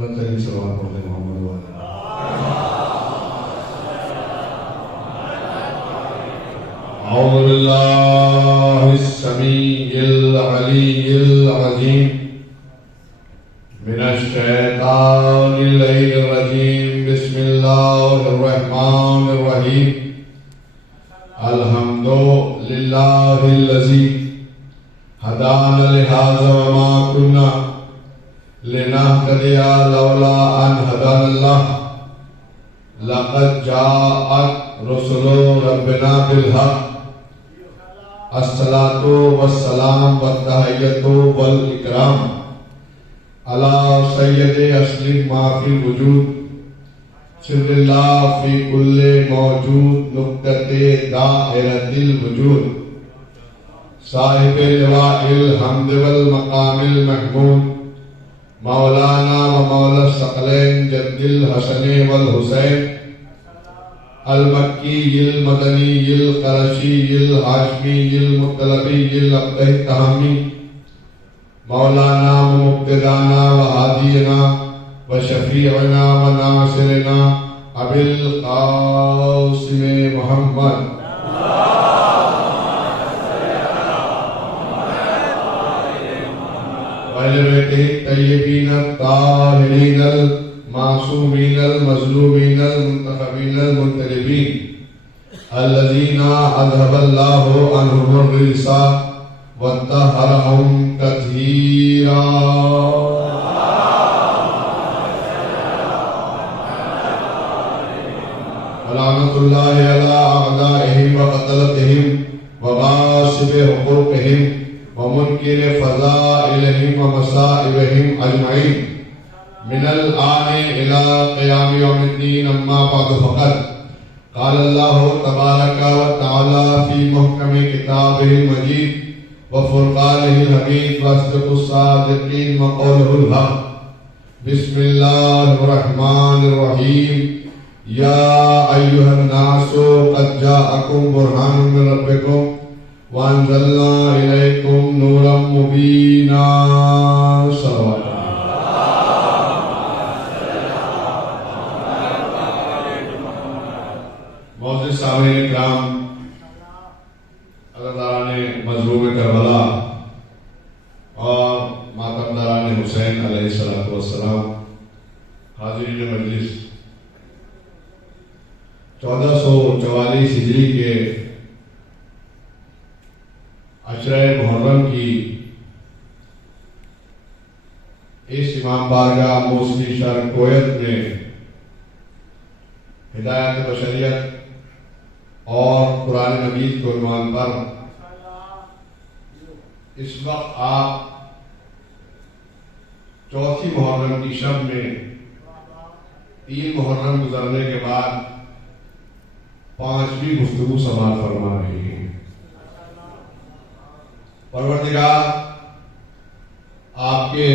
بلند ترین صلوات پڑھتے ہیں محمد والے. اعوذ باللہ السمیع العلی العظیم من الشیطان اللعین الرجیم. بسم اللہ الرحمن الرحیم. الحمد للہ الذی ہدانا لہذا وما كنا لنهتدي لولا ان هدانا الله. لقد جاءت رسل ربنا بالحق. الصلاة والسلام والتحیۃ والاکرام علی سید اصل ما فی الوجود سر اللہ فی کل موجود نقطۃ دائرۃ الوجود صاحب لواء الحمد والمقام المحمود مولانا و مولا الثقلین جد الحسن والحسین المکی المدنی القرشی الہاشمی المطلبی الابتہ التہامی مولانا و مقتدانا و ہادینا و شفیعنا و ناصرنا ابی القاسم محمد وآل بیتہ الطیبین الطاہرین المعصومین المظلومین المنتخبین المنتخبین الذین اذهب اللہ عنہم الرجس وطہرہم تطہیرا. لعنۃ اللہ علی اعدائہم وقتلتہم وغاصب حقوقہم ومنکر فضائلہم ومصائبہم اجمعین من الآن الى قیام یوم الدین. اما بعد فقط قال اللہ تبارک و تعالی فی محکم کتابہ المجید وفرقانہ الحمید واصدق الصادقین وقولہ الحق. بسم اللہ الرحمن الرحیم. یا ایہا الناس قد جاءکم برہان من ربکم وانزلنا الیکم نورا مبینا. صلوات. معزز سامعین اکرام، عزاداران مظلوم کربلا اور ماتمداران حسین علیہ السلام، حاضرین مجلس، 1444 ہجری کے عشرہ محرم کی اس امام بارگاہ موصلی شہر کویت میں ہدایت بشریت اور قرآن مجید کے عنوان پر اس وقت آپ چوتھی محرم کی شب میں 3 محرم گزرنے کے بعد 5ویں گفتگو سماعت فرما رہے ہیں. پروردگار آپ کے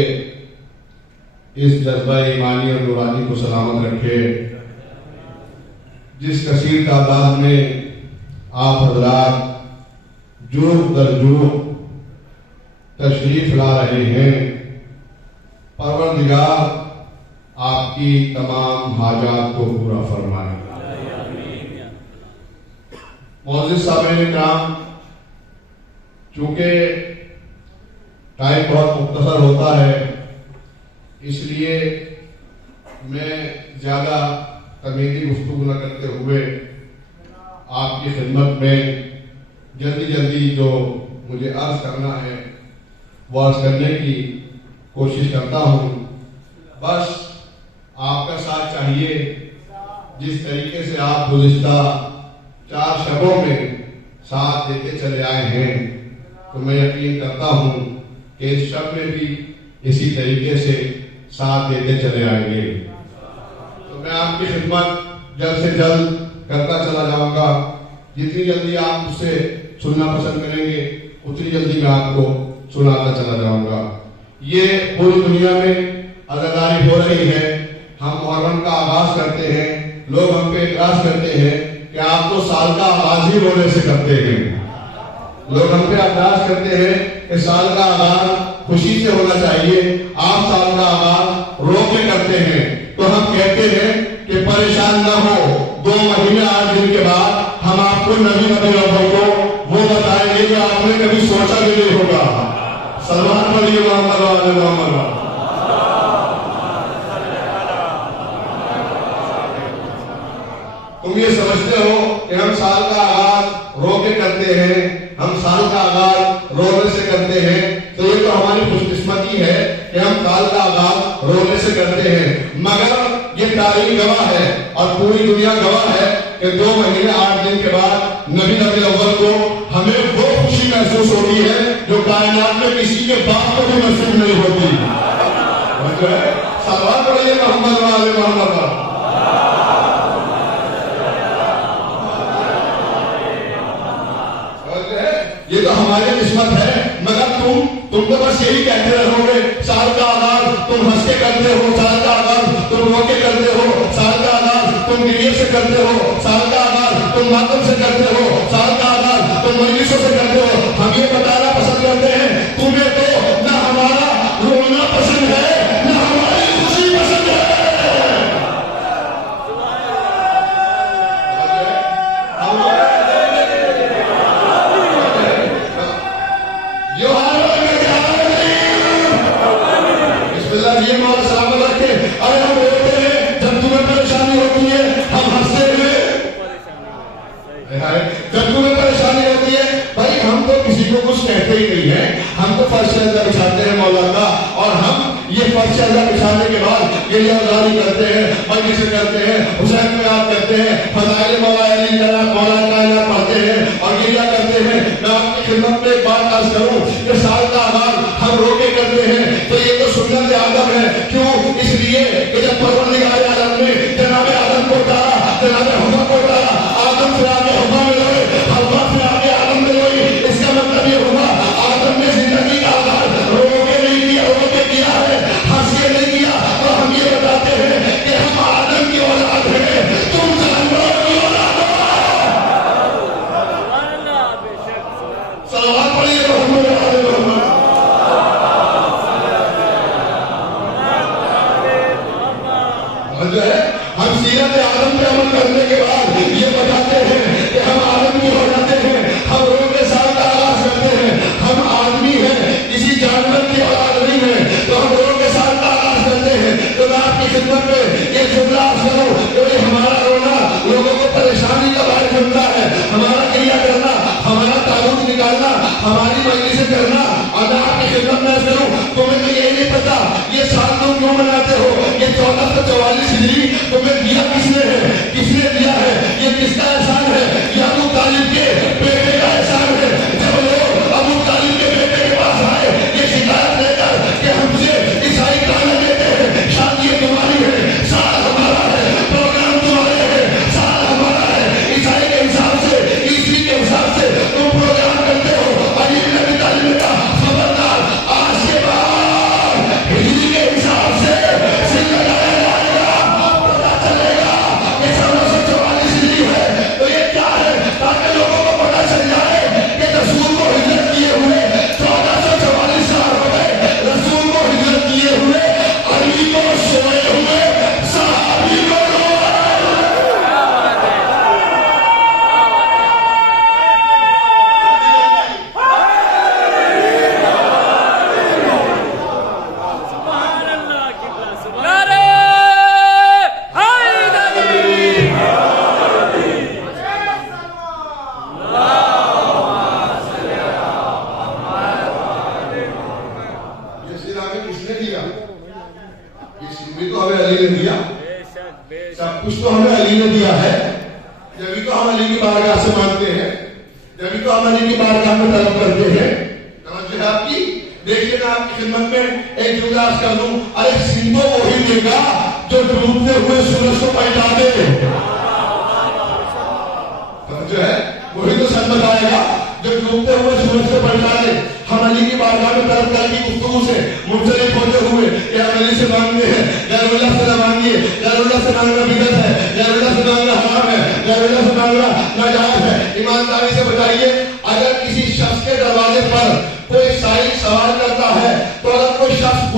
اس جذبہ ایمانی اور نورانی کو سلامت رکھے. جس کثیر تعداد میں آپ حضرات جوق در جوق تشریف لا رہے ہیں، پروردگار آپ کی تمام حاجات کو پورا فرمائے. معزز سامعین اکرام، چونکہ ٹائم بہت مختصر ہوتا ہے، اس لیے میں زیادہ تمیزی گفتگو نہ کرتے ہوئے آپ کی خدمت میں جلدی جو مجھے عرض کرنا ہے وہ عرض کرنے کی کوشش کرتا ہوں. بس آپ کا ساتھ چاہیے. جس طریقے سے آپ گزشتہ 4 شبوں میں ساتھ دیتے چلے آئے ہیں، تو میں یقین کرتا ہوں کہ اس شب میں بھی اسی طریقے سے ساتھ دیتے چلے آئیں گے. تو میں آپ کی خدمت جلد سے جلد کرتا چلا جاؤں گا. جتنی جلدی آپ مجھ سے سننا پسند کریں گے اتنی جلدی میں آپ کو سناتا چلا جاؤں گا. یہ پوری دنیا میں عزاداری ہو رہی ہے. ہم محرم کا آغاز کرتے ہیں، لوگ ہم پہ اعتراض کرتے ہیں کہ آپ تو سال کا آغاز ہی روزے سے کرتے ہیں. لوگ ہم پہ اعتراض کرتے ہیں کہ سال کا آغاز خوشی سے ہونا چاہیے. آپ سال کا آغاز رو کے کرتے ہیں تو ہم کہتے ہیں کہ پریشان نہ ہو, 2 مہینے 8 دن کے بعد ہم آپ کو نبی اول کو وہ بتائیں گے جو آپ نے کبھی سوچا بھی نہیں ہوگا. سلمان پڑھیے محمد والے محمد. تم یہ سمجھتے ہو کہ ہم سال کا آغاز رو کے کرتے ہیں, ہم سال کا آغاز رونے سے کرتے ہیں, تو یہ تو ہماری خوش قسمتی ہے کہ ہم سال کا آغاز رونے سے کرتے ہیں. مگر یہ تاریخ گواہ ہے اور پوری دنیا گواہ ہے کہ 2 مہینے 8 دن کے بعد نبی اول کو ہمیں وہ خوشی محسوس ہوتی ہے جو کائنات میں کسی کے باپ کو بھی محسوس نہیں ہوتی. سوال پڑھیے محمد والے محمد. یہ تو ہماری قسمت ہے. مگر تم تو بس یہی کہتے رہو گے سال کا آغاز تم ہنس کے کرتے ہو, سال کا آغاز تم رو کے کرتے ہو, سال کا آغاز تم گریے سے کرتے ہو, سال کا آغاز تم ماتم سے کرتے ہو, سال کا آغاز تم مجلسوں سے کرتے ہو. ہم یہ بتانا پسند کرتے ہیں تمہیں تو نہ ہمارا رونا پسند ہے نہ ہماری خوشی پسند ہے. یہ مولا سلامت رکھے. ارے ہم روتے ہیں جب تمہیں پریشانی ہوتی ہے, ہم ہنستے ہوئے جب تمہیں پریشانی ہوتی ہے. بھائی ہم تو کسی کو کچھ کہتے ہی نہیں ہیں, ہم تو فرش سجدہ بچھاتے ہیں مولا کا, اور ہم یہ فرش سجدہ بچھانے کے بعد یہ یادگاری کرتے ہیں, مجلس کرتے ہیں, حسین کو یاد کرتے ہیں, فضائل مولا علی مولا کائنات پڑھتے ہیں اور گریہ کرتے ہیں. میں آپ کی خدمت میں ایک بات عرض کروں کہ سال کا آغاز ہم رو کے کرتے ہیں تو یہ تو سنت آدم ہے. کیوں؟ اس لیے کہ جب پروردگار عالم نے جناب آدم کو اتارا, جناب حوا کو اتارا, آدم سے آگے حوا میں روئے, حوا سے آگے آدم میں روئی. اس کا مطلب یہ ہوا آدم نے زندگی کا آغاز رو کے نہیں کیا, رو کے کیا ہے, ہنس کے نہیں کیا. تو ہم یہ بتاتے ہیں کہ ہم آدم کی اولاد ہیں, تم جانوروں کی اولاد ہو. صلوات پڑھیے محمد والے محمد. ہم سیرت آدم پہ عمل کرنے کے بعد یہ بتاتے ہیں کہ ہم آدم کی ہو جاتے ہیں, ہم روز کے سال کا آغاز کرتے ہیں. ہم آدمی ہیں, کسی جانور کی اولاد نہیں ہے, تو ہم روز کے سال کا آغاز کرتے ہیں. تو میں آپ کی خدمت میں یہ جملہ عرض کروں کہ ہمارا رونا لوگوں کو پریشانی کا باعث بنتا ہے, ہمارا کریہ کرنا, ہمارا تعلق نکالنا, ہماری مجلس کرنا. اور میں آپ کی خدمت میں عرض کروں تمہیں تو یہ نہیں پتا یہ سال تم کیوں مناتے ہو. یہ 1444 ہجری تمہیں دیا کس نے ہے, کس نے دیا ہے, یہ کس کا احسان ہے؟ یہ ابو طالب کے بیٹے کا احسان ہے. جب لوگ ابو طالب کے بیٹے کے پاس آئے یہ شکایت لے کر کہ ہم سے عیسائی گانے دیتے ہیں, شادی تمہاری ہے, سال ہمارا ہے, پروگرام تمہارے ہے, سال ہمارا ہے, عیسائی کے حساب سے, عیسوی کے حساب سے تم پروگرام کرتے ہو. علی بن ابی طالب کا خبردار, آج کے بعد ہجری کے حساب سے سب کچھ تو ہمیں علی نے دیا ہے, جبھی تو ہم علی کی بارگاہ سے مانگتے ہیں, جبھی تو ہم علی کی بارگاہ میں طلب کرتے ہیں. توجہ ہے آپ کی. دیکھیے میں آپ کی خدمت میں ایک جملہ عرض کر دوں. ارے سندھو وہی دے گا جو ڈوبتے ہوئے سورج کو پلٹا دے. توجہ ہے, وہی تو سند بتائے گا جو ڈوبتے ہوئے سورج کو پلٹا دے. ہم علی کی بارگاہ میں طلب کر کی گفتگو سے منسلک ہوتے ہوئے کہ ہم علی سے مانگتے ہیں, غیر اللہ سے نہ مانگیے. غیر اللہ سے مانگنا بدعت ہے, غیر اللہ سے مانگنا حرام ہے, غیر اللہ سے مانگنا ناجائز ہے. ایمانداری سے بتائیے, اگر کسی شخص کے دروازے پر کوئی سائل سوال کرتا ہے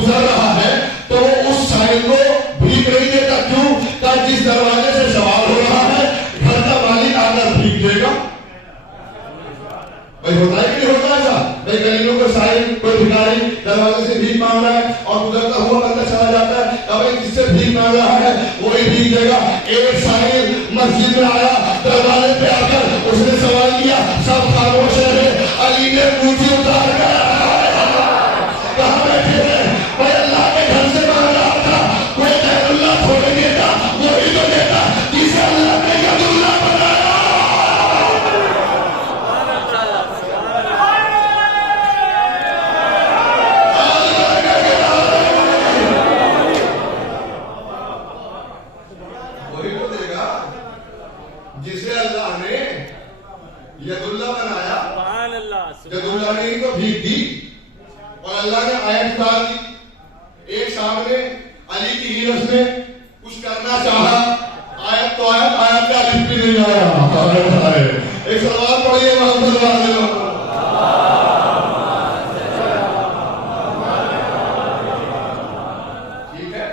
گزر رہا ہے تو وہ اس سائل کو بھیگ نہیں دیتا. کیوں؟ کہ جس دروازے سے سوال ہو رہا ہے گھر کا مالک آ کر بھیگ دے گا. بھائی ہوتا ہے کہ نہیں ہوتا ایسا؟ بھائی گلیوں کو سائل کوئی بھکاری دروازے سے بھیک مانگ رہا ہے اور گزرتا ہوا بندہ چلا جاتا ہے کہ بھائی جس سے بھیک مانگ رہا ہے وہی بھیگ دے گا. ایک سائل مسجد میں آیا, دروازے پہ آ کر اس نے سوال کیا, سب خاموش رہے. علی نے پوچھی اتار کر کہاں بیٹھے تھے؟ بھائی اللہ کے گھر سے مانگ رہا تھا. کوئی غیر اللہ تھوڑے دیتا, وہی تو دیتا جسے اللہ نے ید اللہ بنایا. جسے اللہ نے ید اللہ بنایا, ید اللہ نے ان کو بھیک دی اور اللہ نے آیت اتار دی. ایک صاحب نے علی کی ہیرس میں کچھ کرنا چاہا, آیت تو آیت, آیت کا الف بھی نہیں آیا. ایک سوال پڑھیے محمد صلی اللہ علیہ وسلم. ٹھیک ہے,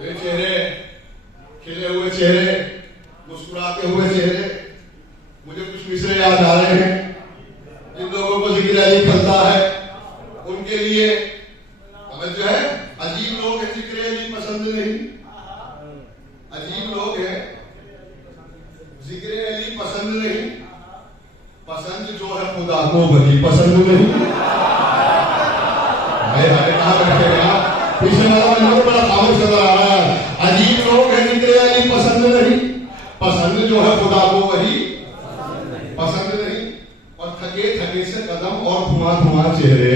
یہ چہرے کھلے ہوئے چہرے, مسکراتے ہوئے چہرے, مجھے کچھ مصرے یاد آ رہے ہیں. جن لوگوں کو ذکر علی کھلتا ہے ان کے لیے جو ہے عجیب لوگ ہیں, ذکر علی پسند نہیں. عجیب لوگ ہیں, ذکر علی پسند نہیں. پسند جو ہے خدا کو وہی پسند نہیں. کہاں بیٹھے گا پیچھے والا بڑا خاموش نظر آ رہا ہے. عجیب لوگ ہیں, ذکر علی پسند نہیں. پسند جو ہے خدا کو وہی پسند نہیں. اور تھکے تھکے سے قدم اور دھواں دھواں چہرے,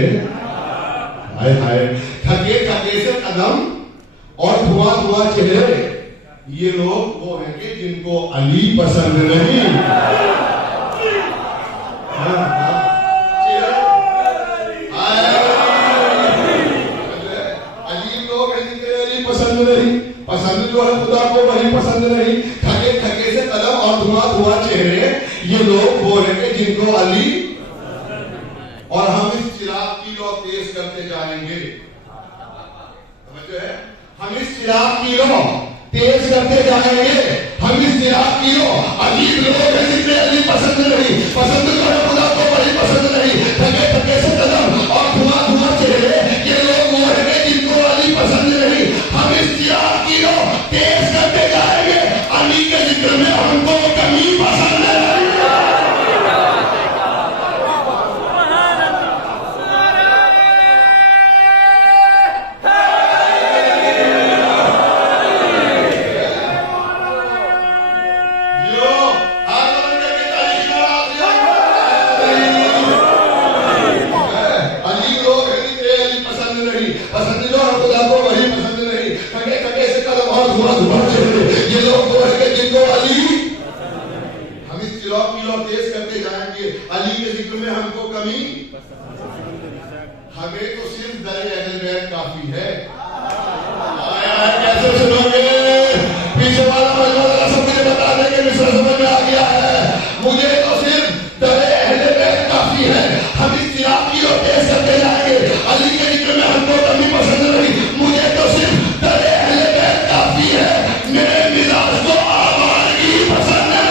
ہائے ہائے, تھکے تھکے سے قدم اور دھواں دھواں چہرے, یہ لوگ وہ ہیں کہ جن کو علی پسند نہیں. عجیب لوگ ہیں جن کے علی پسند نہیں. پسند جو ہے خدا کو وہی پسند نہیں. تھکے تھکے سے قدم اور دھواں دھواں چہرے, یہ لوگ وہ ہیں کہ جن کو علی. اور ہم اس چراغ کی لو تیز کرتے جائیں گے. سمجھو ہے, ہم اس چراغ کی لو تیز کرتے جائیں گے. ہم اس چراغ کی لو. عجیب لوگ ہیں جن کے علی پسند نہیں. پسند جو ہے خدا کو وہی پسند نہیں. تھکے تھکے سے قدم اور دھواں دھواں چہرے, یہ لوگ وہ ہیں کہ جن کو علی پسند نہیں. ہم اس چراغ کی لو تیز کرتے جائیں گے. علی کے ذکر میں ہم کو کمی پسند ہے. علی کے ذکر میں ہم کو کمی, ہمیں تو صرف در اہل بیت کافی ہے. کیسے سنو گے؟ پیچھے والا مجموعہ سب مجھے بتا دیں کہ مصر سمجھ میں آ گیا ہے. مجھے تو صرف در اہل بیت کافی ہے. ہم اس چراغ کی اور تیز کرتے جائیں گے. علی کے ذکر میں ہم کو کمی پسند نہیں. مجھے تو صرف در اہل بیت کافی ہے. میرے مزاج کو آوارگی پسند ہے.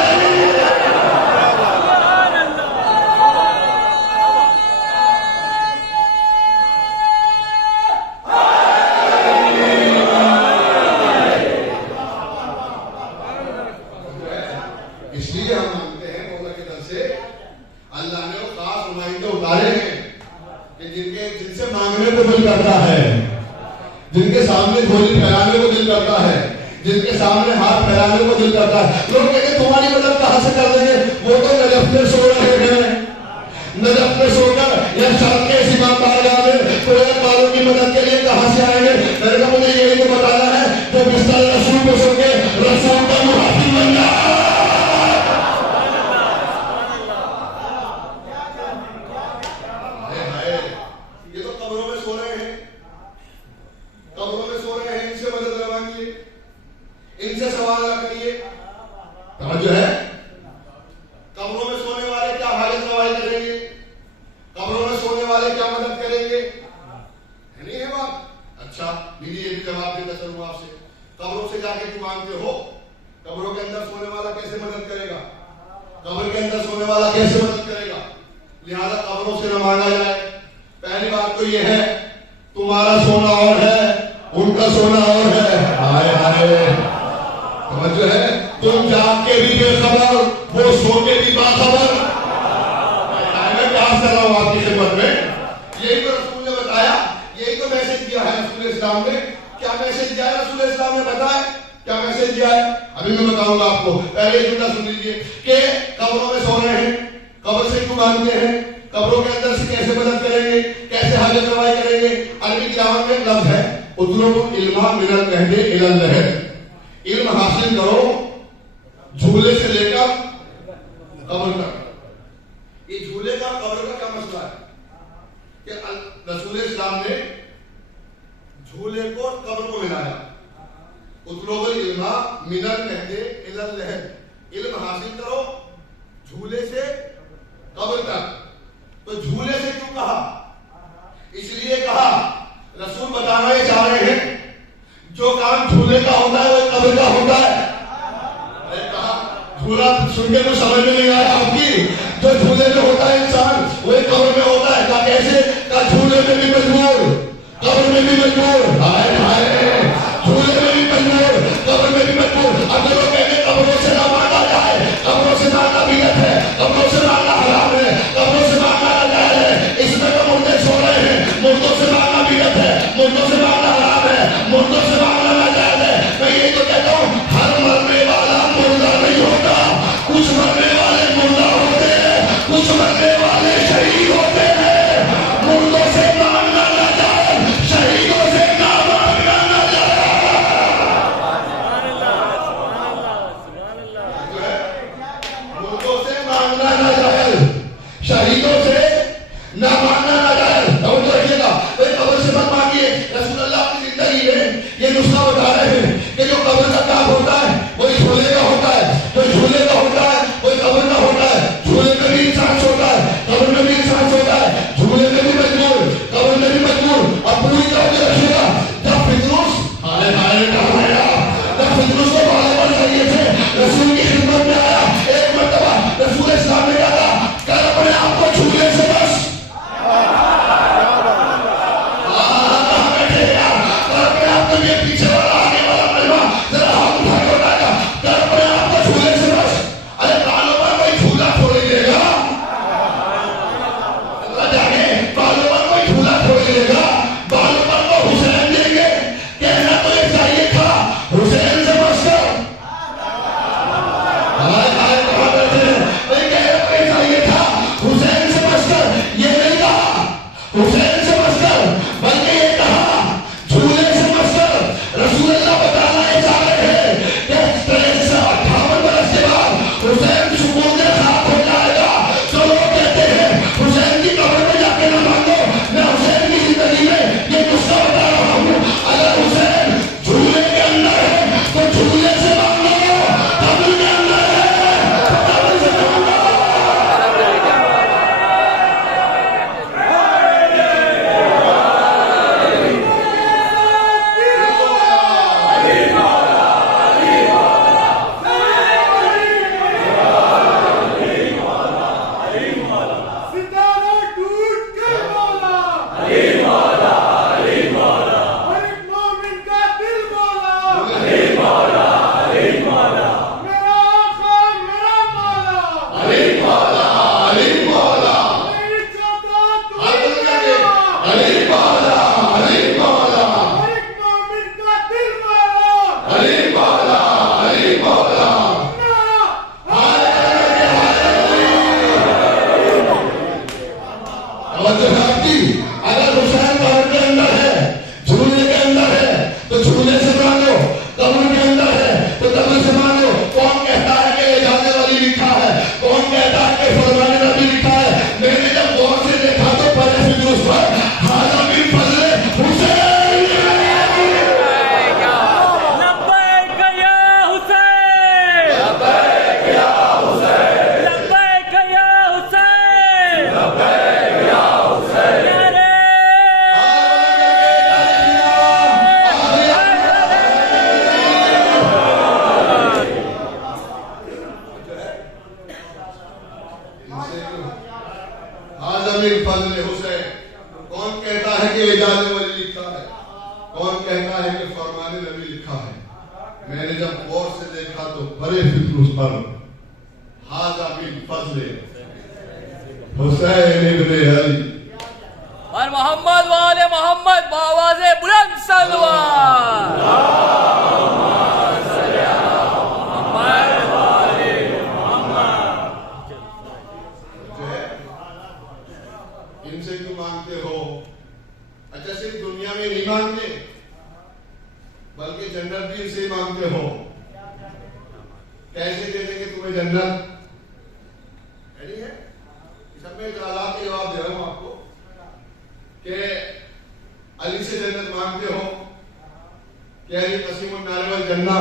جن کے سامنے جھولی پھیلانے کو دل کرتا ہے, جن کے سامنے ہاتھ پھیلانے کو دل کرتا ہے. لوگ کہتے ہیں تمہاری مدد کہاں سے کر دیں گے؟ وہ تو نجف میں سو رہے ہیں. نجف میں سو کر یا شام کے اس امام بارگاہ میں کویت والوں کی مدد کے لیے کہاں سے آئیں گے؟ میرے کو مجھے یہی تو بتانا ہے جو بستر رسول پہ سو کے رسول کا محافظ بن جائے. یہ تو قبروں میں سو رہے ہیں, قبروں میں سو رہے ہیں. ان سے مدد لگوائیے, ان سے سوال نہ کریے. توجہ ہے, قبروں میں سونے والے کیا حاجت روائی کریں گے؟ قبروں میں سونے والے کیا مدد کریں گے؟ نہیں ہے بات. قبروں سے جا کے کیوں مانگتے ہو؟ قبروں کے اندر سونے والا کیسے مدد کرے گا؟ قبر کے اندر سونے والا کیسے مدد کرے گا؟ لہذا قبروں سے نہ مانگا جائے. پہلی بات تو یہ ہے تمہارا سونا اور ہے ان کا سونا اور ہے. ہائے ہائے سمجھ ہے تم جاگ کے بھی بے خبر وہ سو کے بھی باخبر. میں پیاس کر رہا ہوں آپ کی خدمت میں. یہی تو رسول نے بتایا, یہی تو میسج دیا ہے رسول اسلام نے. کیا میسج دیا ہے رسول اسلام نے؟ بتائیں کیا میسج دیا ہے. ابھی میں بتاؤں گا آپ کو. پہلے یہ جملہ سن لیجیے کہ قبروں میں سو رہے ہیں, قبر سے کیوں مانگتے ہیں, قبروں کے اندر سے کیسے مدد کریں گے, کیسے حاجت روائی کریں گے. عربی گرامر میں لفظ ہے اطلبوا العلم من المهد الى اللحد. علم حاصل کرو جھولے سے لے کر قبر تک. یہ جھولے کا قبر کا کیا مسئلہ ہے کہ رسول اسلام نے جھولے کو قبر کو ملایا. اطلبوا العلم من المهد الى اللحد. علم حاصل کرو جھولے سے قبر تک. تو جھولے سے کیوں کہا؟ اس لیے کہا رسول بتانا یہ چاہ رہے ہیں جو کام جھولے کا ہوتا ہے وہ قبر کا ہوتا ہے. کہا جھولا سن کے تو سمجھ میں نہیں آیا آپ کی. جو جھولے میں ہوتا ہے انسان وہ قبر میں ہوتا ہے. کہا کیسے؟ کہا جھولے میں بھی مجبور قبر میں بھی مجبور. ہائے ہائے جھولے میں بھی مجبور قبر میں بھی مجبور. اگر وہ کہتے قبروں سے نہ مانگا جائے, قبروں سے مانگنا بدعت ہے, قبروں سے مانگنا حرام ہے, قبروں سے مانگنا ناجائز ہے. اس میں تو مردے سو رہے ہیں, مردوں سے مانگنا بدعت ہے, مردوں سے مانگنا حرام ہے, مردوں سے مانگنا ناجائز ہے. میں یہ تو کہتا ہوں ہر مرنے والا مردہ نہیں ہوتا. کچھ مرنے والے مردہ ہوتے ہیں, کچھ مرنے والے شہید ہوتے ہیں. مردوں سے مانگنا ناجائز, شہیدوں سے نہ مانگنا ناجائز. مردوں سے مانگنا ناجائز, شہیدوں سے نہ مانگنا ناجائز. اور تو رکھیے گا کوئی قبر سے مت مانگیے. رسول اللہ کی زندگی میں یہ نسخہ بتا رہے ہیں کہ جو قبر کا کام ہوتا ہے وہی جھولے کا ہوتا ہے, جو جھولے کا ہوتا ہے وہی قبر کا ہوتا ہے. جھولے میں بھی انسان سوتا ہے, قبر میں بھی انسان سوتا ہے. جھولے میں بھی مجبور, قبر میں بھی مجبور. اور پوری توجہ رکھیے گا جب فطرس ہائے ہائے جب فطرس کو بالے پر ذریعے سے رسول کی خدمت میں آیا, ایک مرتبہ رسول اسلام نے کہا کر اپنے آپ کو جھولے سے بس. یہ پیچھے والا آگے والا کلمہ ذرا ہاتھ اٹھا کے بتائے گا کر اپنے آپ کو جھولے سے بس. ارے بالوں پر کوئی جھولا تھوڑی دے گا, اللہ جانے بالوں پر کوئی جھولا تھوڑی دے گا. بالوں پر تو حسین دیں گے. کہنا تو یہ چاہیے تھا حسین سے بس کر. ہائے کہاں بیٹھے ہیں بھائی, کہنا تو یہ چاہیے تھا حسین سے بس کر. یہ نہیں کہا حسین سے بس کر, بلکہ یہ کہا جھولے سے بس کر. رسول اللہ بتانا یہ چاہ رہے ہیں کہ 58 برس کے بعد حسین سکون کے ساتھ ہو جائے گا. جو لوگ کہتے ہیں حسین کی قبر میں جا کے نہ مانگو, میں حسین کی زندگی میں یہ نسخہ بتا رہا ہوں. اگر حسین جھولے کے اندر ہے تو جھولے سے مانگو, قبر کے اندر ہے قبر سے مانگو. اگر حسین قبر کے اندر ہے, جھولے کے اندر ہے تو جھولے سے مانگو, قبر کے اندر ہے تو قبر سے مانگو. کون کہتا ہے کہ اجازے والی لکھا ہے, کون کہتا ہے کہ فرمان نبی لکھا ہے. میں نے جب غور سے دیکھا تو پہلے فطرس پر حاضر بھی فضل حسین. میں نے جب غور سے دیکھا تو بڑے فکر اس پر حاضہ بالفضل حسین ابن علی اور محمد وآل محمد بآواز بلند سلوات جو ہے ان سے کیوں مانگتے ہو؟ اچھا صرف دنیا میں نہیں مانگتے بلکہ جنت بھی ان سے مانگتے ہو. کیسے دے دیں گے تمہیں جنت؟ ہے سب میں جواب کے جواب دے رہا ہوں آپ کو کہ علی سے جنت مانگتے ہو کہ علی قسیم النار والجنہ،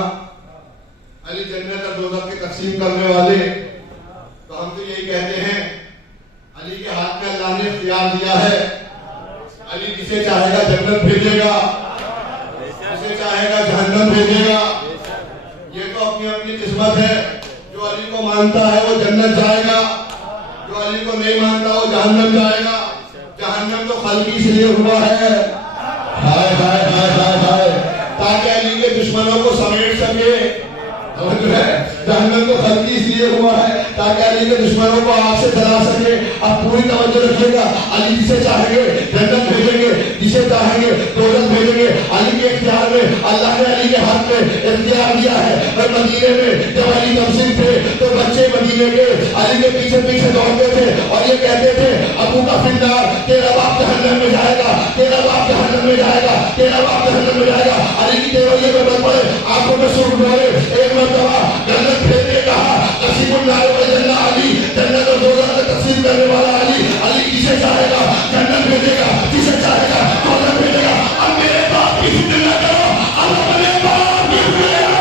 علی جنت اور دوزخ کے تقسیم کرنے والے. تو ہم تو یہی کہتے ہیں علی کے ہاتھ میں اللہ نے اختیار دیا ہے. علی جسے چاہے گا جنت بھیجے گا، جسے چاہے گا جہنم بھیجے گا. یہ تو اپنی اپنی قسمت ہے. جو علی کو مانتا ہے وہ جنت جائے گا، جو علی کو نہیں مانتا وہ جہنم جائے گا. جہنم تو خلقی سے لیے ہوا ہے ہائے ہائے ہائے ہائے ہائے تاکہ علی کے دشمنوں کو سمیٹ سکے. جہنم تو خلقی اس لیے ہوا ہے تاکہ علی کے دشمنوں کو آگ سے جلا سکے. اب پوری توجہ رکھیے گا. علی جسے چاہیں گے جنت بھیجیں گے، جسے چاہیں گے دوزخ بھیجیں گے. علی کے اختیار میں اللہ نے علی کے ہاتھ میں اختیار دیا ہے. اور مدینے میں جب علی تمسک تھے تو بچے مدینے کے علی کے پیچھے پیچھے دوڑتے تھے اور یہ کہتے تھے ابو کا فنار، تیرا باپ جہنم میں جائے گا، تیرا باپ جہنم میں جائے گا، تیرا باپ جہنم میں جائے گا. علی کی دیوریے میں بڑھ پڑے، آنکھوں میں سرخ ڈالے. ایک مرتبہ جنت بھیجنے کہا، قسیم النار والجنہ علی، جنت اور دوزخ کا تقسیم کرنے والا علی. علی کسے چاہے گا جنت بھیجے گا، کسے چاہے گا دوزخ بھیجے گا. اب میرے باپ کی فکر نہ کرو، اب اپنے باپ کی فکر کرو.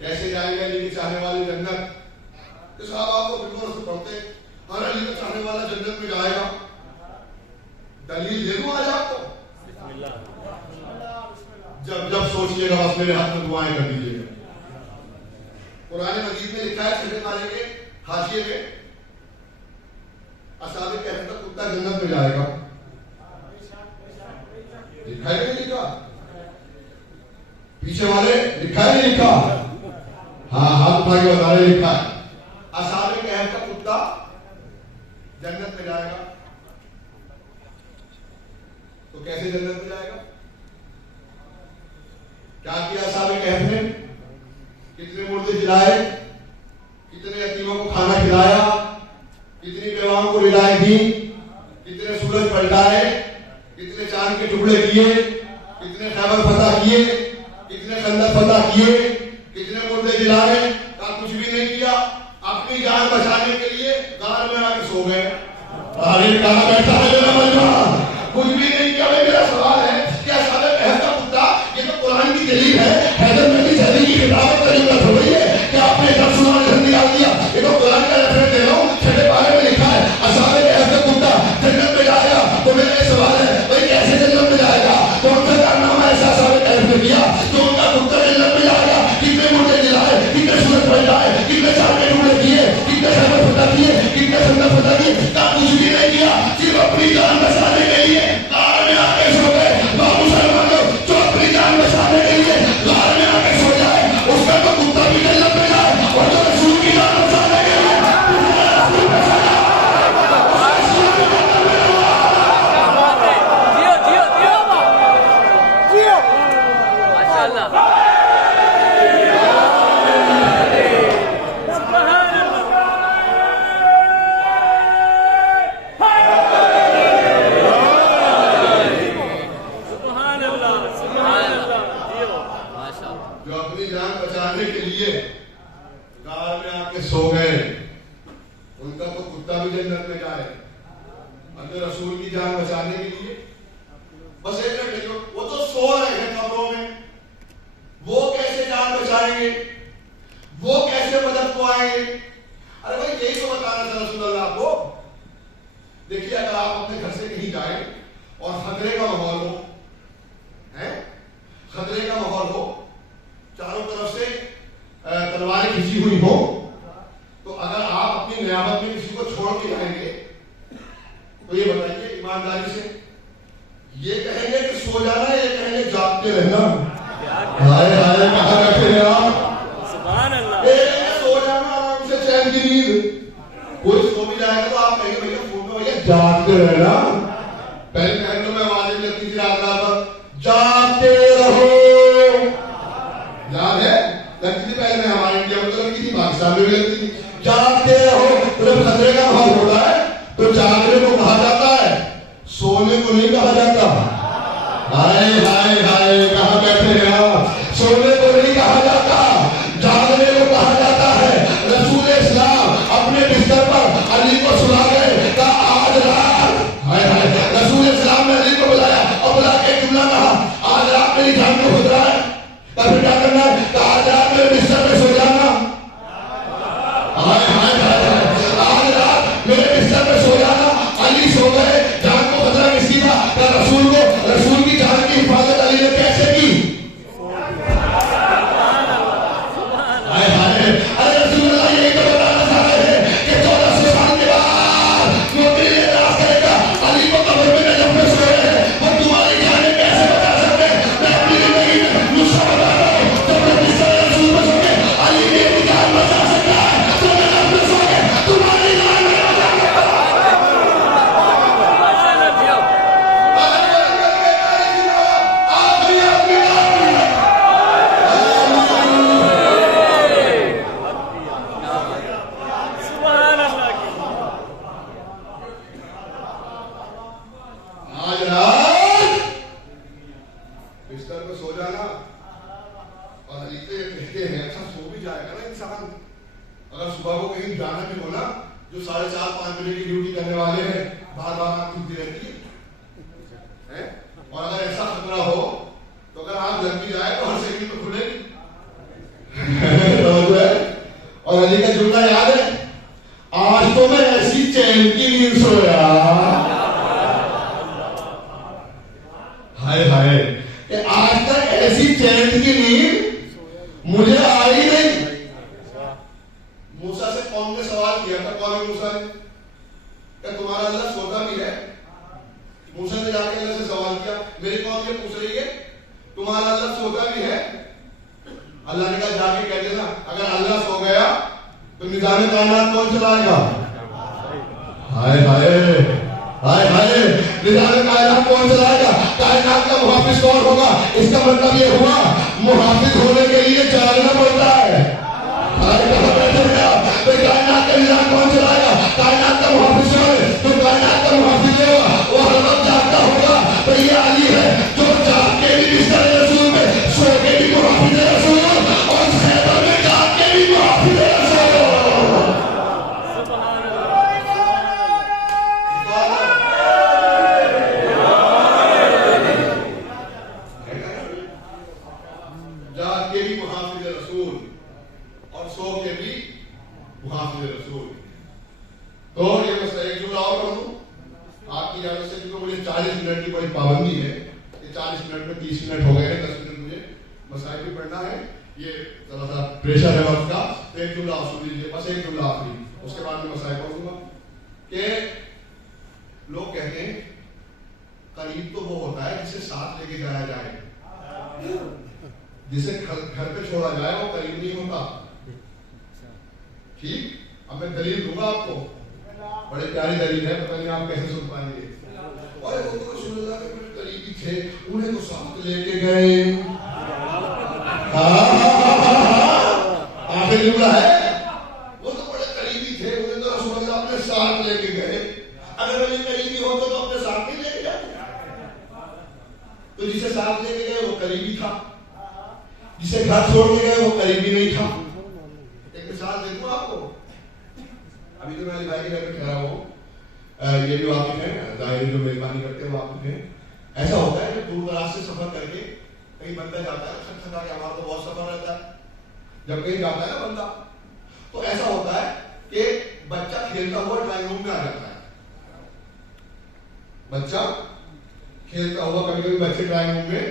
کیسے جائیں گے علی کے چاہنے والے جنت؟ کہ صاحب آپ کو بالکل سے پڑھتے ہر علی کا چاہنے والا جنت میں جائے گا. دلیل دے دوں آج آپ کو؟ جب جب سوچئے گا بس میرے ہاتھ میں دعائیں کر دیجیے گا. قرآن مجید میں لکھا ہے چھٹے پارے کے حاشیے میں اصحاب کہف کا کتا جنت میں جائے گا. لکھا ہے نہیں لکھا؟ پیچھے والے لکھا ہے نہیں لکھا؟ ہاں ہاتھ اٹھا کے بتا رہے لکھا ہے. اصحاب کہف کا کتا جنت میں جائے گا. تو کیسے جنت میں جائے گا؟ کیا کیا اصحاب کہف نے؟ کتنے مردے جلائے، کتنے یتیموں کو کھانا کھلایا، کتنی بیواؤں کو رضائیں دی، کتنے سورج پلٹائے، کتنے چاند کے ٹکڑے کیے، کتنے خیبر فتح کیے، کتنے خندق فتح کیے، کتنے مردے جلائے. کچھ بھی نہیں کیا. اپنی جان بچانے کے لیے غار میں آ کے سو گئے. آگے کہاں بیٹھا ہے میرا مجمع؟ کچھ بھی نہیں کیا. میرا سوال ہے کیا اصحاب کہف کا کتا، یہ تو قرآن کی دلیل ہے، حیدر مکی شہری کی کتابت کا جملہ تھوڑی ہے کہ آپ نے جب سنانے جلدی ڈال دیا. یہ تو قرآن کا ریفرنس دے رہا ہوں، چھٹے پارے میں لکھا ہے اصحاب کہف کا کتا جنت میں جائے گا. تو میرا سوال ہے بھائی کیسے جنت میں جائے گا؟ کون سا کارنامہ ایسا اصحاب کہف نے کیا کہ ان کا کتا جنت میں جائے گا؟ کتنے مردے جلائے، کتنے سورج پلٹائے، کتنے چاند کے ٹکڑے کیے، کتنے خیبر فتح کیے، کتنے خندق فتح کیے. کچھ بھی نہیں کیا، صرف اپنی جان بچانے کے لیے غار میں آ کے سو گئے. مسلمانوں جو اپنی جان بچانے کے لیے غار میں آ کے سو جائے اس کا تو کتا بھی جنت میں جائے. اور جو رسول کی جان بچانے کے لیے غار میں آ کے سو گئے ان کا تو کتا بھی جنت میں جائے. اگر رسول کی جان بچانے کے لیے بس ایک منٹ، وہ تو سو رہے ہیں قبروں میں، وہ کیسے جان بچائیں گے؟ وہ کیسے مدد کو آئیں گے؟ ارے بھائی یہی تو بتانا تھا رسول اللہ کو. دیکھیے اگر آپ اپنے گھر سے کہیں جائیں اور خطرے کا ماحول ہو, خطرے کا ماحول ہو, چاروں طرف سے تلواریں کھینچی ہوئی ہو, تو اگر آپ اپنی نیابت میں کسی کو چھوڑ کے جائیں گے تو یہ بتائیے ایمانداری سے یہ کہیں گے کہ سو جانا, یہ کہیں گے جاگتے رہنا. ہائے ہائے کہاں بیٹھے ہیں آپ؟ سبحان اللہ. سو جانا آرام سے, چین کی نیند. کوئی سو بھی جائے گا تو آپ کہیں گے بھیا فون میں بھیا جاگتے رہنا. پہلے پہلے میں آوازیں لگتی تھی رات رات جاگتے رہو, یاد ہے لگتی تھی پہلے میں ہمارے انڈیا میں تو لگتی تھی, پاکستان میں بھی لگتی تھی. جاگتے رہو. جب خطرے کا ماحول ہوتا ہے تو جاگنے کو کہا جاتا ہے, سونے کو نہیں کہا جاتا. ہائے ہائے ہائے کہاں بیٹھے ہیں آپ؟ سونے کو نہیں کہا جاتا, جاگنے کو کہا جاتا ہے. رسول اسلام اپنے بستر پر علی کو سلا گئے, کہا آج رات, ہائے ہائے, رسول اسلام نے علی کو بلایا اور بلا کے جملہ کہا آج رات میری جان کو خطرہ ہے, پھر کیا کرنا ہے؟ کہا آج رات میرے بستر پہ سو جانا. ہائے ہائے ہائے, آج رات میرے بستر پہ سو جانا. علی سو گئے, جان کو خطرہ کس کی تھا؟ کہ رسول کو, رسول کی جان کی حفاظت علی نے کیسے کی؟ ہائے ہائے, ارے رسول اللہ یہی تو بتانا چاہ رہے ہیں کہ 1400 سال کے بعد نوکری لے کر کرے گا علی کو قبر میں نجف میں سوئے ہیں, وہ تمہاری جانیں کیسے بتا سکتے ہیں؟ میں اپنی زندگی میں نسخہ بتا رہا ہوں. جب میں بستر رسول میں سو گئے علی میری جان بچا سکتا ہے, تو نجف میں سو گئے تمہاری جان میں بچا سکتا ہے. اور علی کا جملہ یاد ہے, آج تو میں ایسی چین کی نیند سویا, ہائے ہائے, کہ آج تک ایسی چین کی نیند مجھے آئی نہیں. موسیٰ سے قوم نے سوال کیا تھا, قوم موسیٰ نے کہ تمہارا اللہ سوتا بھی ہے. موسیٰ نے جا کے اللہ سے سوال کیا, میری قوم یہ پوچھ رہی ہے تمہارا اللہ سوتا بھی ہے. اللہ نے کہا جا کے کہہ دینا اگر اللہ سو گیا تو نظام کائنات کون چلائے گا؟ ہائے ہائے ہائے ہائے, نظام کائنات کون چلائے گا؟ کائنات کا محافظ کون ہوگا؟ اس کا مطلب یہ ہوا محافظ ہونے کے لیے جاگنا پڑتا ہے. تو کائنات کا نظام کون چلائے گا؟ کائنات کا محافظ ہے, تو کائنات کا محافظ ہوگا وہ ہر وقت جاگتا ہوگا. تو یہ علی ہے جو جاگ کے بھی بستر رسول میں, سو کے بھی محافظ رسول, اور خیبر میں جاگ کے بھی محافظ رسول. جاگ کے بھی محافظ رسول اور سو کے بھی محافظ رسول. تو یہ مسئلہ ایک جملہ اور پڑھ دوں آپ کی اجازت سے, کیونکہ مجھے 40 منٹ کی بڑی پابندی ہے. یہ 40 منٹ میں 30 منٹ ہو گئے ہیں, 10 منٹ مجھے مسائل بھی پڑھنا ہے, یہ ذرا سا پریشر ہے وقت کا. ایک جملہ آپ سن لیجیے, بس ایک جملہ آخری, اس کے بعد میں مسائل پڑھ دوں گا. کہ لوگ کہتے ہیں قریب تو وہ ہوتا ہے جسے ساتھ لے کے جایا جائے, جسے گھر پہ چھوڑا جائے وہ قریب نہیں ہوتا. ٹھیک, اب میں دلیل دوں گا آپ کو, بڑی پیاری دلیل ہے, پتہ نہیں آپ کیسے سن پائیں گے. اور رسول اللہ کے بڑے قریبی تھے, انہیں تو ساتھ لے کے گئے. آخر جملہ ہے, وہ تو بڑے قریبی تھے, انہیں تو رسول اللہ اپنے ساتھ لے کے گئے. اگر وہ قریبی ہوتے تو اپنے ساتھ نہیں لے کے جاتے. تو جسے ساتھ لے کے گئے وہ قریبی تھا, جسے گھر چھوڑ کے گئے وہ قریبی نہیں تھا. ایک مثال دے دوں آپ کو. ابھی تو میں علی بھائی کے گھر پہ ٹھہرا ہوں, یہ بھی واقف ہے, ظاہر جو میزبانی کرتے ہیں واقف ہیں. ایسا ہوتا ہے کہ دور دراز سے سفر کر کے کہیں بندہ جاتا ہے, تھک تھکا کے, ہمارا تو بہت سفر رہتا ہے, جب کہیں جاتا ہے نا بندہ تو ایسا ہوتا ہے کہ بچہ کھیلتا ہوا ڈرائنگ روم میں آ جاتا ہے. بچہ کھیلتا ہوا, کبھی کبھی بچے ڈرائنگ روم میں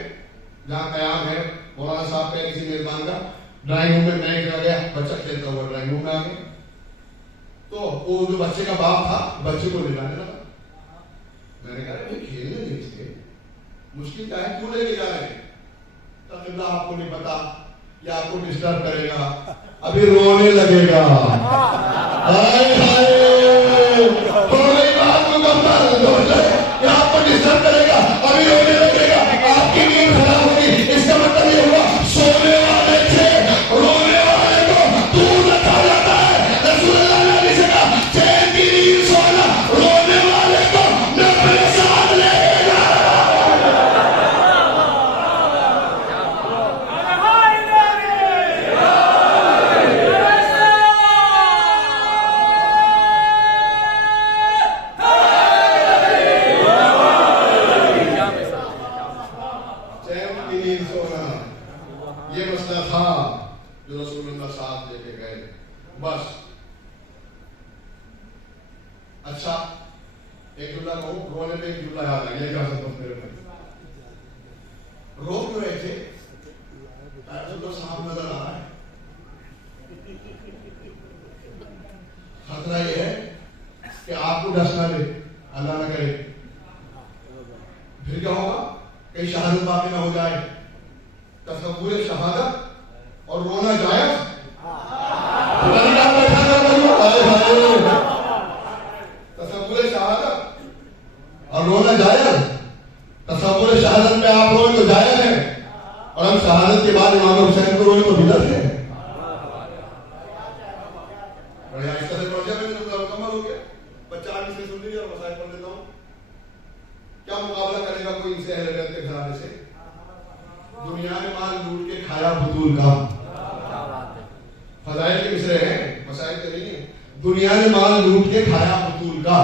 جہاں قیام ہے مولانا صاحب کا کسی میزبان کا, ڈرائنگ روم میں میں چلا گیا, بچہ کھیلتا ہوا ڈرائنگ روم میں آ گیا. تو وہ جو بچے کا باپ تھا بچے کو لے جانے لگا. میں نے کہا کھیلنے نہیں اس کے, مشکل کیا ہے, کیوں لے کے جا رہے ہیں؟ قبلہ آپ کو نہیں پتا, یا آپ کو ڈسٹرب کرے گا, ابھی رونے لگے گا. آپ کو ڈسٹرب کرے گا, ابھی رونے لگے گا, آپ کی نیند خراب ہوگی. اس کا مطلب یہ ہوا سونے والے تھے رونے والے کو دور رکھا جاتا ہے. رسول اللہ نے حدیث میں کہا چین کی نیند سونا رونے والے کو میں اپنے ساتھ لے گا. یہ مسئلہ تھا جو رسول اللہ صاحب لے کے گئے. بس اچھا, ایک جملہ کہوں, رونے پہ ایک جملہ یاد آ گیا, کیا سکتا ہوں میرے بھائی, رو کیوں رہے تھے؟ اللہ صاحب نظر آ رہا ہے. خطرہ یہ ہے کہ آپ کو ڈس نہ لے, اللہ نہ کرے, پھر کیا ہوگا, کہیں شہادت باقی نہ ہو جائے. تصور شہادت اور رونا جائز, تصور شہادت اور رونا جائز. تصور شہادت پہ آپ روئے تو جائز ہے, اور ہم شہادت کے بعد امام حسین کو روئے تو بدعت ہے. بڑے آہستہ سے پڑھ جائے, مکمل ہو گیا, بچہ آگے سے سن لیجیے اور مسائل پڑھ لیتا ہوں. کیا مقابلہ کرے گا کوئی ان سے اہل بیت کے گھرانے سے؟ دنیا میں مال لوٹ کے کھایا بطول کا. فضائل کے مصرے ہیں, مسائل کے نہیں ہیں. دنیا نے مال لوٹ کے کھایا بطول کا,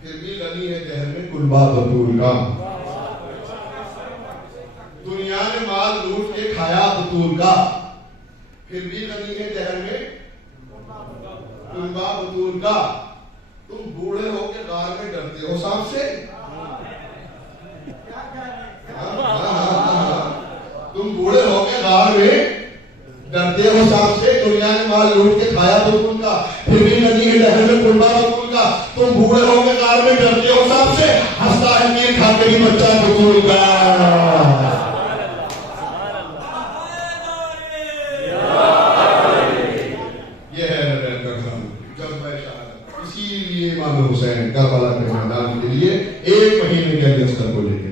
پھر بھی غنی ہے دہر میں کلبہ بطول کا. دنیا نے مال لوٹ کے کھایا بطول کا, پھر بھی غنی ہے دہر میں کلبہ بطول کا. تم بوڑھے ہو کے غار میں ڈرتے ہو سانپ سے, تم بوڑھے ہو کے غار میں ڈرتے ہو سانپ سے. دنیا نے مال لوٹ کے کھایا بطول کا, پھر بھی ندی کے ڈہر میں کلبہ بطول کا. تم بوڑھے ہو کے غار میں ڈرتے ہو سانپ سے, ہنستا ہے میر کھا کے بھی بچہ بطول کا. یہ ہے جذبہ شہادت. اسی لیے امام حسین کربلا کے میدان کے لیے 1 مہینے کے اثر کو لے کے,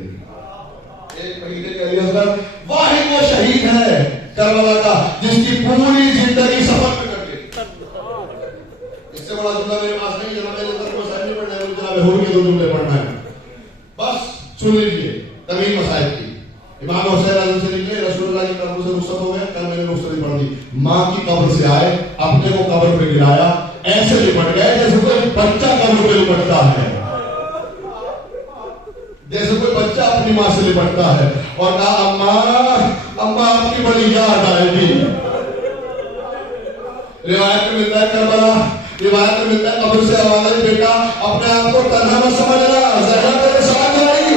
1 مہینے کے اثر. واحد وہ شہید ہے کربلا کا جس کی پوری زندگی سفر میں کٹ گئی. اس سے بڑا جملہ میرے پاس نہیں, جناب میرے کو مسائل نہیں پڑھنا ہے, جناب ہو کے 2 جملے پڑھنا ہے. بس سن لیجیے تمیم مسائل کی. امام حسین علیہ سے نکلے, رسول اللہ کی طرف سے رخصت ہو گئے. کل میں نے رخصت پڑھ دی. ماں کی قبر سے آئے, اپنے کو قبر پہ گرایا, ایسے لپٹ گئے جیسے کوئی بچہ قبر پہ لپٹتا ہے, جیسے کوئی بچہ اپنی ماں سے لپٹتا ہے, اور کہا اماں آپ کی بڑی یاد آئے گی. روایت میں ملتا ہے کربلا, روایت میں ملتا ہے قبر سے آواز آئی, بیٹا اپنے آپ کو تنہا مت سمجھنا, زہرا تیرے ساتھ آئی.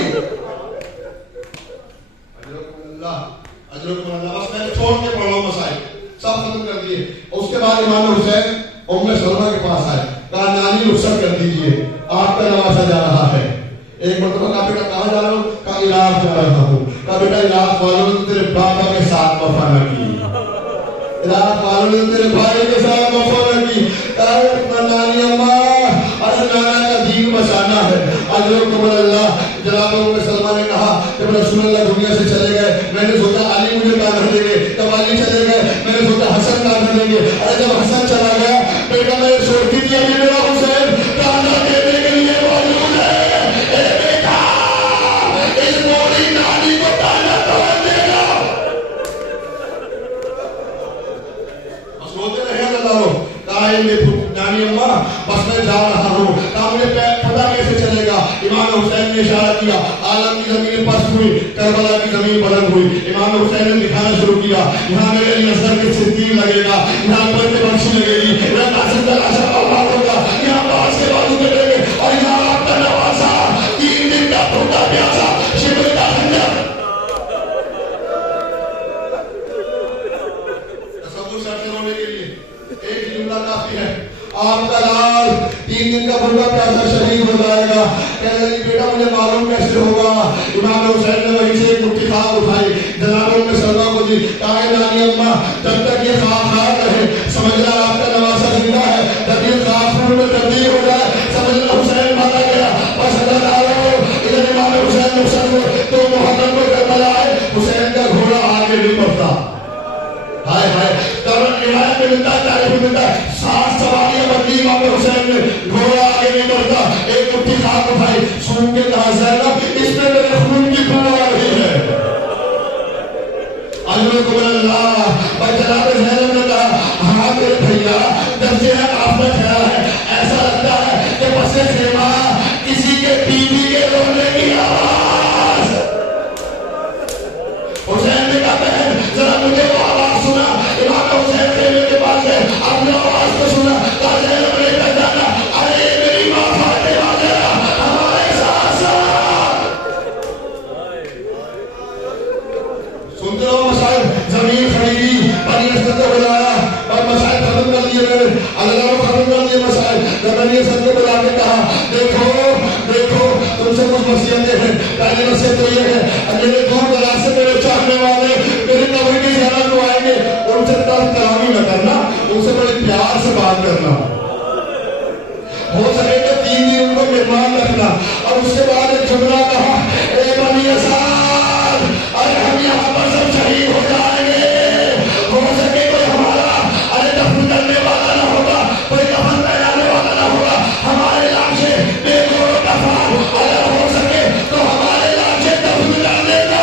اجرکم اللہ. بس میں چھوڑ کے پڑھ رہا ہوں مسائل, سب ختم کر دیے. اس کے بعد امام حسین ام سلمہ کے پاس آئے, کہا نانی رخصت کر دیجیے, آپ کا نوازا جا رہا ہے. ایک مرتبہ کہا بیٹا کہاں جا رہا ہوں, کہا عراق جا رہا ہوں. کہا بیٹا عراق والوں نے تیرے بابا کے ساتھ وفا نہ کی, عراق والوں نے تیرے بھائی کے ساتھ وفا نہ کی. کہا نانی اماں ارے نانا کا دین بچانا ہے. اجرکم اللہ. جناب ام سلمہ نے کہا جب رسول اللہ دنیا سے چلے گئے, میں نے سوچا علی مجھے کہاں دیں گے, جب علی چلے گئے میں نے سوچا حسن کہاں دیں گے. ارے جب حسن چلا گیا, بیٹا میں سوچتی تھی ابھی میرا حسین کہاں دینے کے لیے موجود ہے. نانی اماں بس میں جا رہا ہوں, کہا مجھے پتا کیسے چلے گا. امام حسین نے اشارہ کیا, عالم کی کی زمین پست ہوئی, کربلا کی زمین بلند ہوئی. امام حسین نے دکھانا شروع کیا, یہاں میرے علی اصغر کے ستیر لگے گا, یہاں پر کے بخشی لگے گی, یہاں قاسم کا لاشا بمبار ہوگا, یہاں باز کے بازو کٹے گے, اور یہاں آپ کا نوازا 3 دن کا بھوکا پیاسا شبر کا خنجر. تصور سرزر ہونے کے لیے ایک جملہ کافی ہے. آپ کا لال 3 دن کا بھوکا پیاسا شہید ہو جائے گا. کہنے لگی بیٹا مجھے معلوم کیسے ہوگا. امام حسین نے وہیں سے ایک مٹھی خاک اٹھائی, جنابوں میں سردا کو دی, کہا نانی اماں جب تک یہ خاک خاک رہے سمجھنا آپ کا نواسا زندہ ہے, جب یہ خاک خون میں تبدیل ہو جائے سمجھنا حسین مارا گیا. بس اللہ تعالیٰ ادھر امام حسین نقصان ہو تو محرم کو کربلا آئے, حسین کا گھوڑا آگے نہیں بڑھتا. ہائے ہائے ترن روایت میں ملتا ہے, تاریخ میں ملتا ہے 60 سواریاں بدلی امام حسین نے, گھوڑا آگے نہیں بڑھتا. ایک مٹھی خاک اٹھائی, سون کے کہا زینب اس میں میرے خون کی بو آ رہی ہے. اجرکم اللہ. اور جناب زینب نے کہا ہاں میرے بھیا جب سے آفت خیال ہے ایسا لگتا ہے کہ بس خیمہ کسی کے بیوی کے رونے کی آواز. حسین نے کہا بہن ذرا مجھے وہ آواز سنا. امام حسین خیمے کے پاس ہے, آپ نے آواز کو سنا, کہا زینب نے کہا جانا ارے میری ماں فاطمہ ذرا ہمارے ساتھ ساتھ. سنتے ہو مسائل, زمین خریدی, بنی اسد کو بلایا اور مسائل ختم کر دیے, میں اللہ کو ختم کر دیے مسائل. جب بنی اسد کو بلا کے کہا دیکھو دیکھو تم سے کچھ وصیتیں ہیں. پہلی وصیت تو یہ ہے میرے دور دراز سے میرے چاہنے والے میری قبر کی زیارت کو آئیں گے, ان سے طرف کلامی نہ کرنا, ان سے بڑے پیار سے بات کرنا, ہو سکے تو 3 دن ان کو مہمان رکھنا. اور اس کے بعد ایک جملہ کہا اے بنی اسد ارے ہم یہاں پر سب شہید ہو جائیں گے, ہو سکے کوئی ہمارا ارے دفن کرنے والا نہ ہوگا, کوئی دفن پہنانے والا نہ ہوگا, ہمارے لاشیں بے گور و کفن, اگر ہو سکے تو ہمارے لاشیں دفن کر دینا.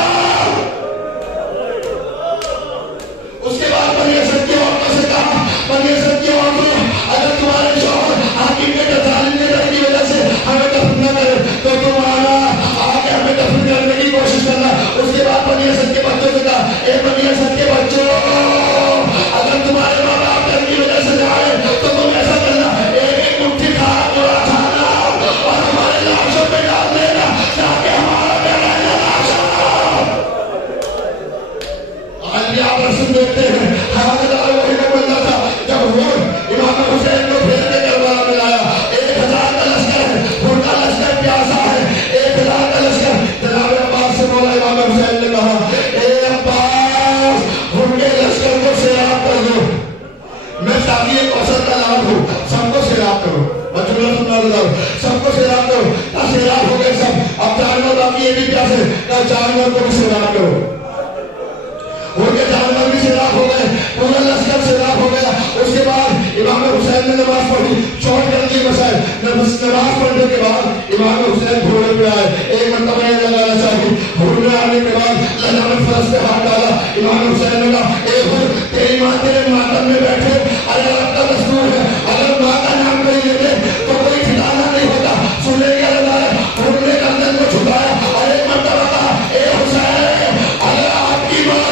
اس کے بعد بنی اسد کی عورتوں سے کہا بنی اسد کی عورتوں اگر تمہارے شوہر حاکم کے ظالم کے ڈر کی وجہ سے ہمیں دفن نہ کرے تو تم آنا آگے ہمیں دفن کرنے کی کوشش کرنا. اس کے بعد بنی اسد کے بچوں سے کہا اے بنی اسد کے بچوں اگر تمہارے ماں باپ ڈر کی وجہ سے جائے تو تم ایسا کرنا ایک مٹھی خاک پورا کھانا اور ہمارے لاشوں پہ ڈال دینا تاکہ ہمارا پہلا لاشا. آج بھی آپ رسم دیکھتے ہیں حضرت وہی کو ملتا تھا جب وہ امام حسین کو پھیر کے کربلا میں لایا. 1000 کا لشکر ہے, ان کا لشکر پیاسا ہے, 1000 کا لشکر. جناب عباس سے بولا امام حسین نے کہا اے عباس ان کے لشکر کو سیراب کر دو, میں شادی کوثر کا نام ہوں, سب کو سیراب کرو. سب کو سیراب کرو. سیراب ہو گئے سب, اب جانور باقی یہ بھی پیاسے, جانور کو بھی سیراب کرو. ان کے جانور بھی سیراب ہو گئے, پورا لشکر سیراب ہو گیا. اس کے بعد امام حسین نے نماز پڑھی, چھوٹ کر دی مسائل. نماز پڑھنے کے بعد امام حسین گھوڑے پہ آئے. ایک مرتبہ یہ لگانا چاہیے, گھوڑے آنے کے بعد اللہ نے فرش پہ ہاتھ ڈالا. امام حسین نے کہا اے خود تیری ماں تیرے ماتم میں بیٹھے, اگر آپ کا دستور ہے اگر ماں کا نام نہیں لیتے تو کوئی ٹھکانا نہیں ہوتا. سننے کے لگایا, گھوڑے گردن کو چھپایا اور ایک مرتبہ کہا اے حسین اگر آپ کی ماں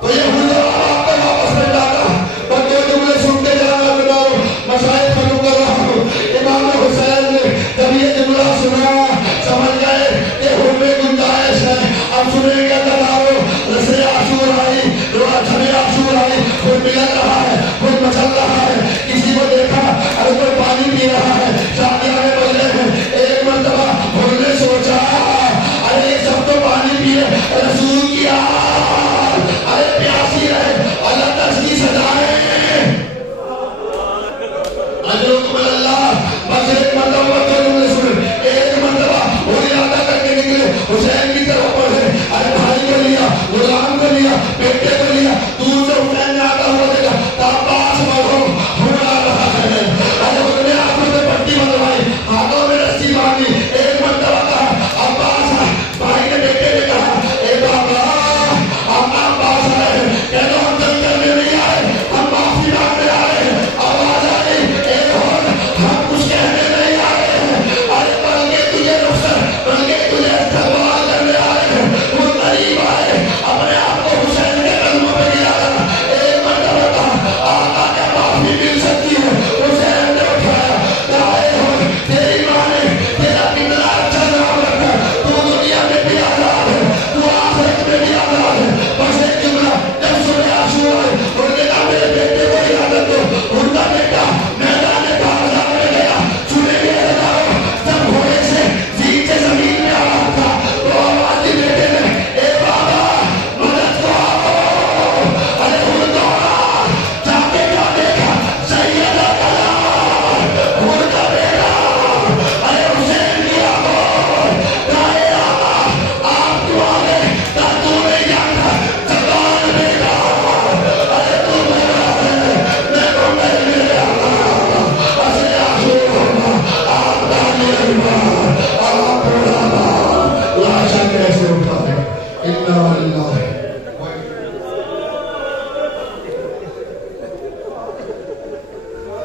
تو یہ حضور آپ کو واپس نہیں لاتا. پر جو جملے سنتے جانا بتاؤ مسائل ختم کر رہا ہوں. امام حسین نے جب یہ جملہ سنا سمجھ گئے کہ ہم میں گنجائش ہے, اب سنیں گے کتارو رسے عاشور آئی, چھوے عاشور آئی, کوئی ملن رہا ہے, کوئی مچل رہا ہے, کسی کو دیکھا اگر کوئی پانی پی رہا ہے, شادیاں میں بجے ہیں. ایک مرتبہ ہم نے سوچا ارے یہ سب تو پانی پیے, رسول کی آواز ارے پیاسی ایسے اٹھا